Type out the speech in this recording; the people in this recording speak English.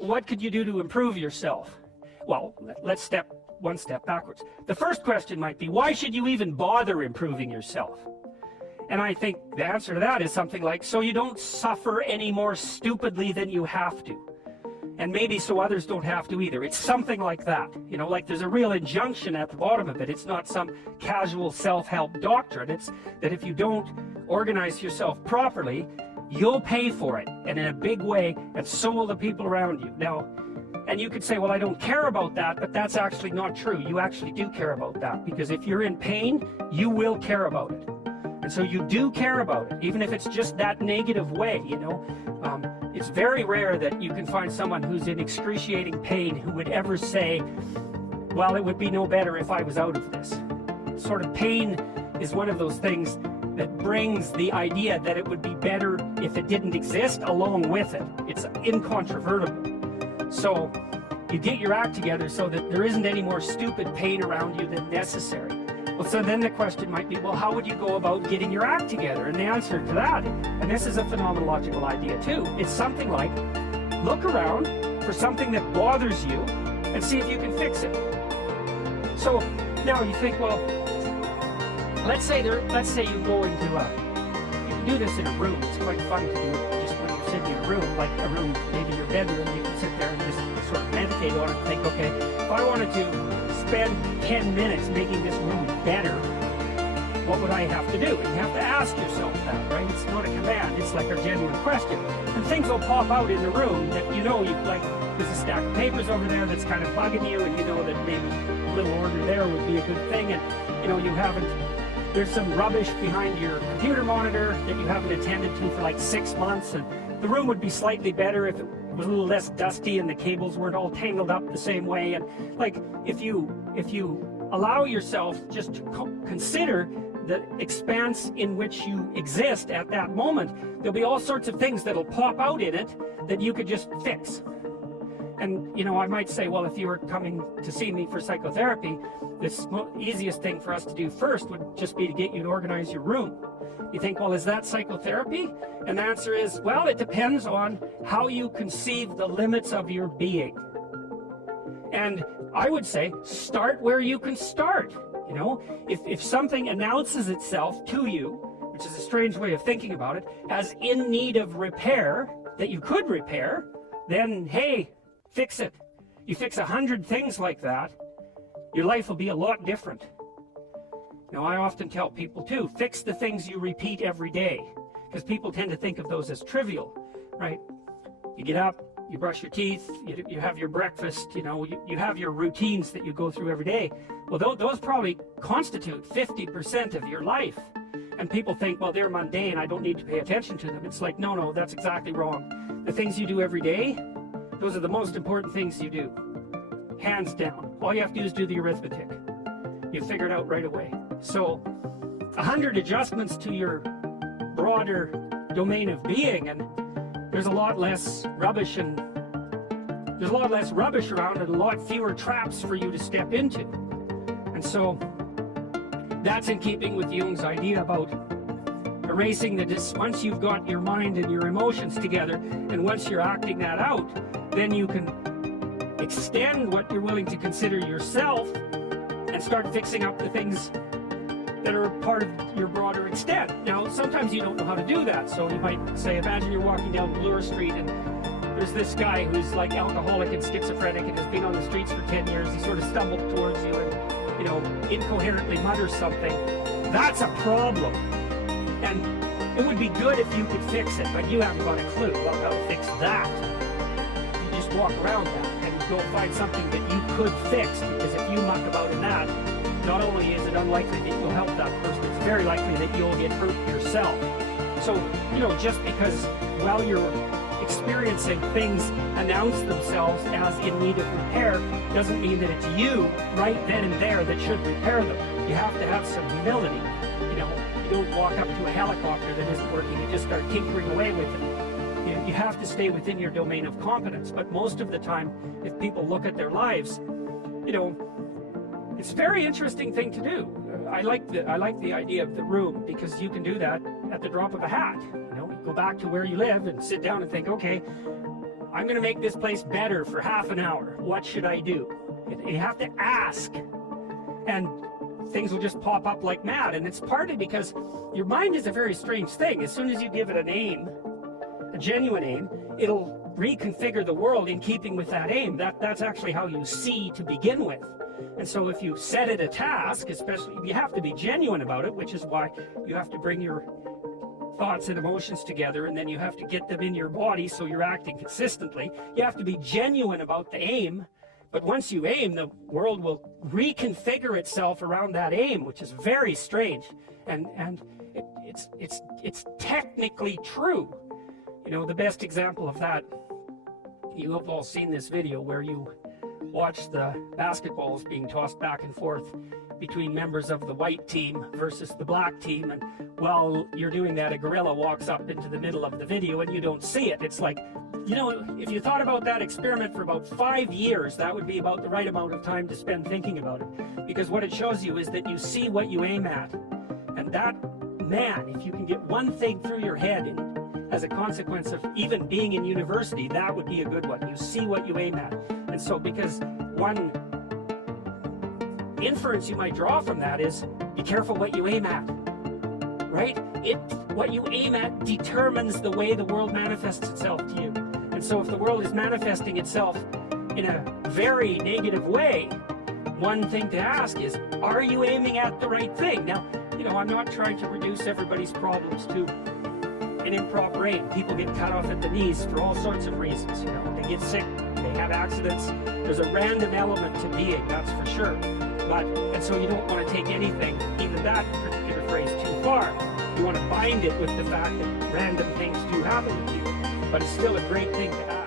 what could you do to improve yourself? Well, let's step one step backwards. The first question might be, why should you even bother improving yourself? And I think the answer to that is something like, so you don't suffer any more stupidly than you have to. And maybe so others don't have to either. It's something like that. You know, like there's a real injunction at the bottom of it. It's not some casual self-help doctrine. It's that if you don't organize yourself properly, you'll pay for it, and in a big way, and so will the people around you. Now, and you could say, well, I don't care about that, but that's actually not true. You actually do care about that, because if you're in pain, you will care about it. And so you do care about it, even if it's just that negative way, you know. It's very rare that you can find someone who's in excruciating pain who would ever say, well, it would be no better if I was out of this. Sort of pain is one of those things that brings the idea that it would be better if it didn't exist along with it. It's incontrovertible. So you get your act together so that there isn't any more stupid pain around you than necessary. Well, so then the question might be, well, how would you go about getting your act together? And the answer to that, and this is a phenomenological idea too, it's something like, look around for something that bothers you and see if you can fix it. So now you think, well, let's say you go into you can do this in a room. It's quite fun to do just when you're sitting in a room, like a room, maybe your bedroom. You can sit there and just sort of meditate on it and think, okay, if I wanted to spend 10 minutes making this room better, what would I have to do? And you have to ask yourself that, right? It's not a command, it's like a genuine question. And things will pop out in the room that you know, like, there's a stack of papers over there that's kind of bugging you, and you know that maybe a little order there would be a good thing, and you know, there's some rubbish behind your computer monitor that you haven't attended to for like 6 months, and the room would be slightly better if it was a little less dusty and the cables weren't all tangled up the same way. And like, if you allow yourself just to consider the expanse in which you exist at that moment, there'll be all sorts of things that'll pop out in it that you could just fix. And, you know, I might say, well, if you were coming to see me for psychotherapy, the easiest thing for us to do first would just be to get you to organize your room. You think, well, is that psychotherapy? And the answer is, well, it depends on how you conceive the limits of your being. And I would say, start where you can start. You know, if something announces itself to you, which is a strange way of thinking about it, as in need of repair, that you could repair, then, hey, fix it. You fix 100 things like that, your life will be a lot different. Now, I often tell people too, fix the things you repeat every day, because people tend to think of those as trivial, right? You get up, you brush your teeth, you have your breakfast, you know, you have your routines that you go through every day. Well, those probably constitute 50% of your life. And people think, well, they're mundane, I don't need to pay attention to them. It's like, no, that's exactly wrong. The things you do every day, those are the most important things you do. Hands down. All you have to do is do the arithmetic. You figure it out right away. So 100 adjustments to your broader domain of being, and there's a lot less rubbish around, and a lot fewer traps for you to step into. And so that's in keeping with Jung's idea about erasing once you've got your mind and your emotions together, and once you're acting that out, then you can extend what you're willing to consider yourself and start fixing up the things that are part of your broader extent. Now, sometimes you don't know how to do that, so you might say, imagine you're walking down Bloor Street and there's this guy who's like alcoholic and schizophrenic and has been on the streets for 10 years. He sort of stumbled towards you and, you know, incoherently mutters something. That's a problem. And it would be good if you could fix it, but you haven't got a clue about how to fix that. You just walk around that and go find something that you could fix, because if you muck about in that, not only is it unlikely that you'll help that person, it's very likely that you'll get hurt yourself. So, you know, just because while you're experiencing things announce themselves as in need of repair, doesn't mean that it's you right then and there that should repair them. You have to have some humility. You know, you don't walk up to a helicopter that isn't working and just start tinkering away with it. You have to stay within your domain of competence. But most of the time, if people look at their lives, you know, it's a very interesting thing to do. I like the idea of the room, because you can do that at the drop of a hat. You know, you go back to where you live and sit down and think, okay, I'm going to make this place better for half an hour. What should I do? You have to ask. And things will just pop up like mad. And it's partly because your mind is a very strange thing. As soon as you give it an aim, a genuine aim, it'll reconfigure the world in keeping with that aim. That's actually how you see to begin with. And so if you set it a task, especially, you have to be genuine about it, which is why you have to bring your thoughts and emotions together, and then you have to get them in your body so you're acting consistently. You have to be genuine about the aim. But once you aim, the world will reconfigure itself around that aim, which is very strange. And it's technically true. You know, the best example of that, you have all seen this video where you watch the basketballs being tossed back and forth between members of the white team versus the black team, and while you're doing that, a gorilla walks up into the middle of the video and you don't see it. It's like, you know, if you thought about that experiment for about 5 years, that would be about the right amount of time to spend thinking about it, because what it shows you is that you see what you aim at. And that, man, if you can get one thing through your head as a consequence of even being in university, that would be a good one. You see what you aim at. And so, because one inference you might draw from that is, be careful what you aim at, right? What you aim at determines the way the world manifests itself to you. And so if the world is manifesting itself in a very negative way, one thing to ask is, are you aiming at the right thing? Now, you know, I'm not trying to reduce everybody's problems to an improper aim. People get cut off at the knees for all sorts of reasons. You know, they get sick, they have accidents. There's a random element to being, that's for sure. And so you don't want to take anything, even that particular phrase, too far. You want to bind it with the fact that random things do happen to people, but it's still a great thing to ask.